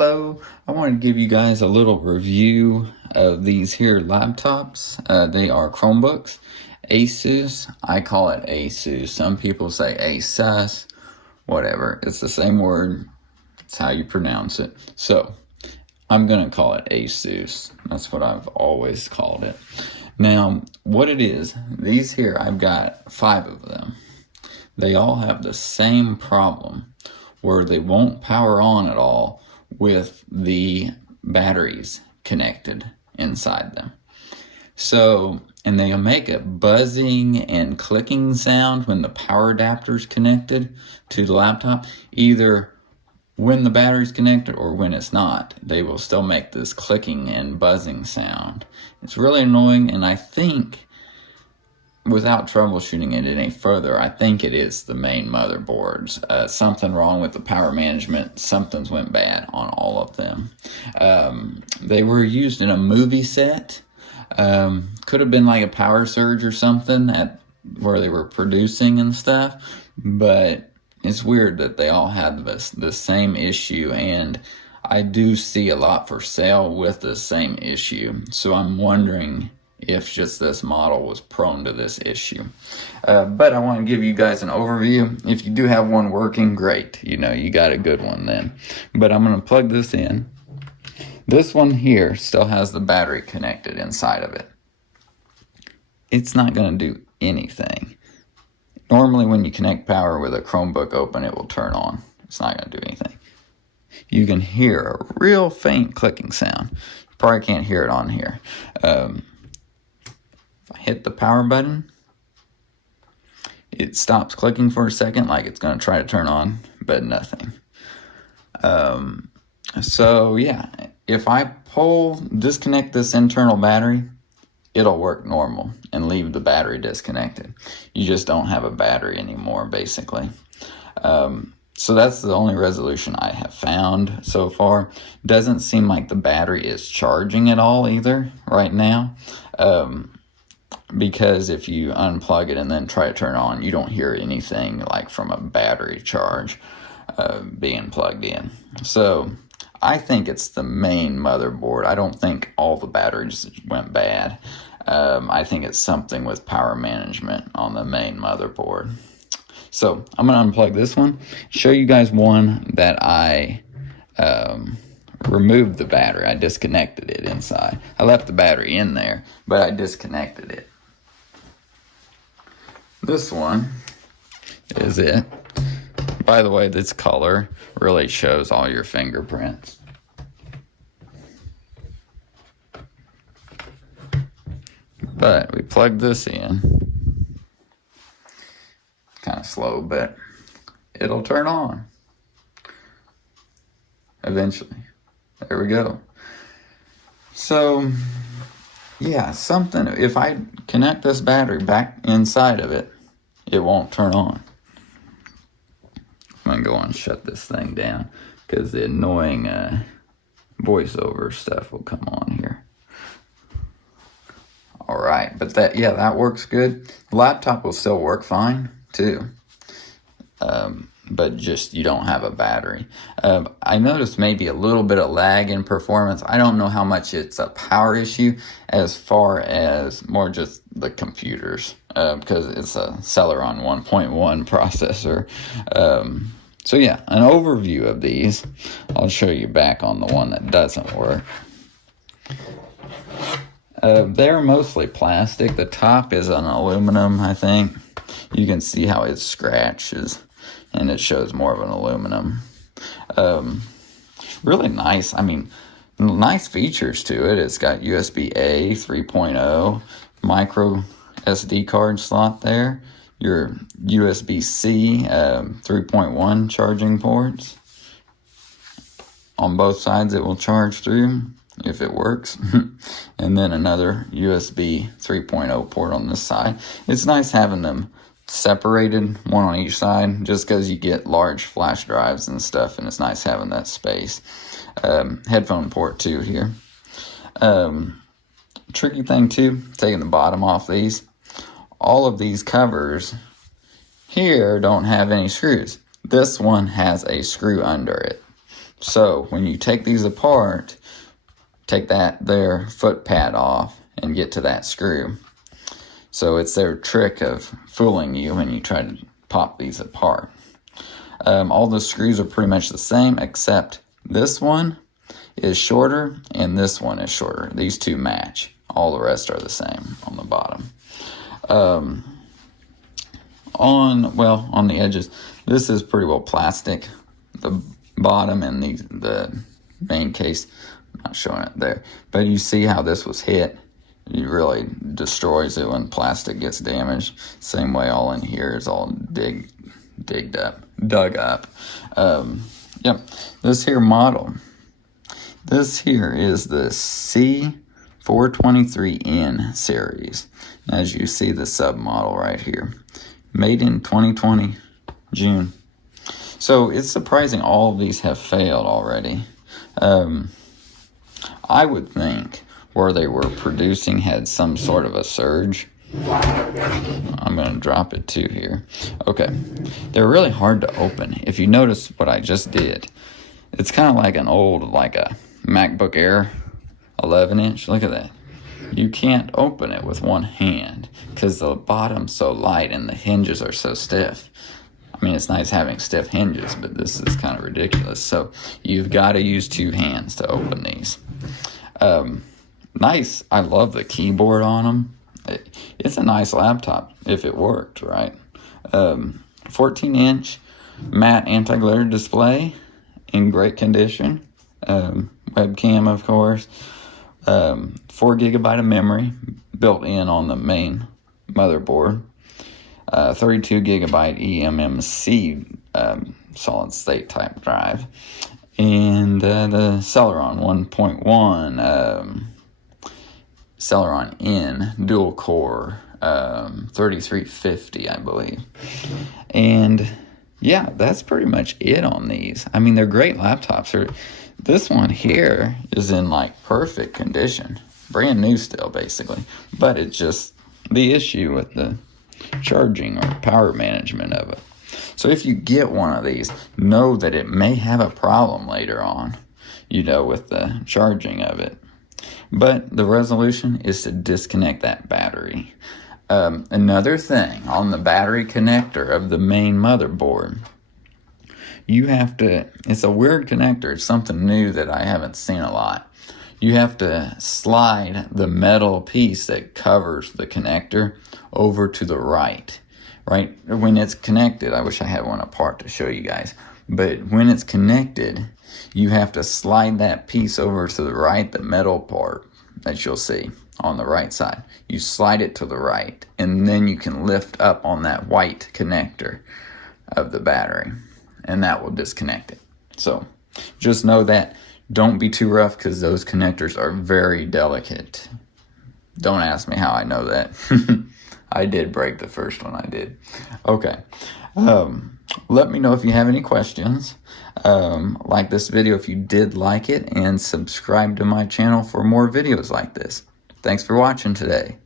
Hello, I wanted to give you guys a little review of these here laptops. They are Chromebooks, Asus. I call it Asus. Some people say Asus, whatever. It's the same word. It's how you pronounce it. So I'm going to call it Asus. That's what I've always called it. Now, what it is, these here, I've got 5 of them. They all have the same problem where they won't power on at all with the batteries connected inside them. So, and they make a buzzing and clicking sound when the power adapter is connected to the laptop. Either when the battery's connected or when it's not, they will still make this clicking and buzzing sound. It's really annoying, and I think, without troubleshooting it any further, I think it is the main motherboards. Something wrong with the power management. Something's went bad on all of them. They were used in a movie set. Could have been like a power surge or something at where they were producing and stuff. But it's weird that they all had the same issue, and I do see a lot for sale with the same issue. So I'm wondering if just this model was prone to this issue. But I want to give you guys an overview. If you do have one working, great. You know, you got a good one then. But I'm going to plug this in. This one here still has the battery connected inside of it. It's not going to do anything. Normally when you connect power with a Chromebook open, it will turn on. It's not going to do anything. You can hear a real faint clicking sound. You probably can't hear it on here. Hit the power button, it stops clicking for a second like it's going to try to turn on, but nothing. So yeah, if I disconnect this internal battery, it'll work normal and leave the battery disconnected. You just don't have a battery anymore, basically. So that's the only resolution I have found so far. Doesn't seem like the battery is charging at all either right now. Because if you unplug it and then try to turn it on, you don't hear anything like from a battery charge being plugged in. So I think it's the main motherboard. I don't think all the batteries went bad. I think it's something with power management on the main motherboard. So I'm going to unplug this one, show you guys one that I removed the battery. I disconnected it inside. I left the battery in there, but I disconnected it. This one is it. By the way, this color really shows all your fingerprints. But we plug this in. Kind of slow, but it'll turn on eventually. There we go. So yeah, if I connect this battery back inside of it, it won't turn on. I'm going to go and shut this thing down because the annoying voiceover stuff will come on here. Alright, but that works good. The laptop will still work fine too. But just you don't have a battery. I noticed maybe a little bit of lag in performance. I don't know how much it's a power issue as far as more just the computers, because it's a Celeron 1.1 processor. So yeah, an overview of these. I'll show you back on the one that doesn't work. They're mostly plastic. The top is an aluminum, I think. You can see how it scratches, and it shows more of an aluminum. Really nice. I mean, nice features to it. It's got USB-A 3.0, micro SD card slot there. Your USB-C 3.1 charging ports. On both sides it will charge through if it works. And then another USB 3.0 port on this side. It's nice having them separated, one on each side, just because you get large flash drives and stuff, and it's nice having that space. Headphone port too here. Tricky thing too, taking the bottom off these. All of these covers here don't have any screws. This one has a screw under it. So when you take these apart, take their foot pad off and get to that screw. So it's their trick of fooling you when you try to pop these apart. All the screws are pretty much the same, except this one is shorter and this one is shorter. These two match. All the rest are the same on the bottom. On the edges, this is pretty well plastic. The bottom and the main case, I'm not showing it there, but you see how this was hit. It really destroys it when plastic gets damaged. Same way all in here is all dug up. Yep, this here model. This here is the C423N series. As you see, the submodel right here. Made in 2020, June. So it's surprising all of these have failed already. I would think where they were producing had some sort of a surge. I'm going to drop it too here. Okay. They're really hard to open. If you notice what I just did, it's kind of like an old, like a MacBook Air 11-inch. Look at that. You can't open it with one hand because the bottom's so light and the hinges are so stiff. I mean, it's nice having stiff hinges, but this is kind of ridiculous. So you've got to use two hands to open these. Nice. I love the keyboard on them. It's a nice laptop if it worked, right? 14-inch matte anti-glare display in great condition. Webcam, of course. 4 GB of memory built in on the main motherboard. 32 GB eMMC solid state type drive. And the Celeron 1.1 Celeron N dual core 3350, I believe. And yeah, that's pretty much it on these. I mean, they're great laptops. This one here is in like perfect condition, brand new still basically, but it's just the issue with the charging or power management of it. So if you get one of these, know that it may have a problem later on, with the charging of it. But the resolution is to disconnect that battery. Another thing on the battery connector of the main motherboard, it's a weird connector. It's something new that I haven't seen a lot. You have to slide the metal piece that covers the connector over to the right when it's connected. I wish I had one apart to show you guys, but when it's connected, you have to slide that piece over to the right, the metal part that you'll see on the right side. You slide it to the right, and then you can lift up on that white connector of the battery, and that will disconnect it. So just know that. Don't be too rough because those connectors are very delicate. Don't ask me how I know that. I did break the first one I did. Okay. Let me know if you have any questions. Like this video if you did like it, and subscribe to my channel for more videos like this. Thanks for watching today.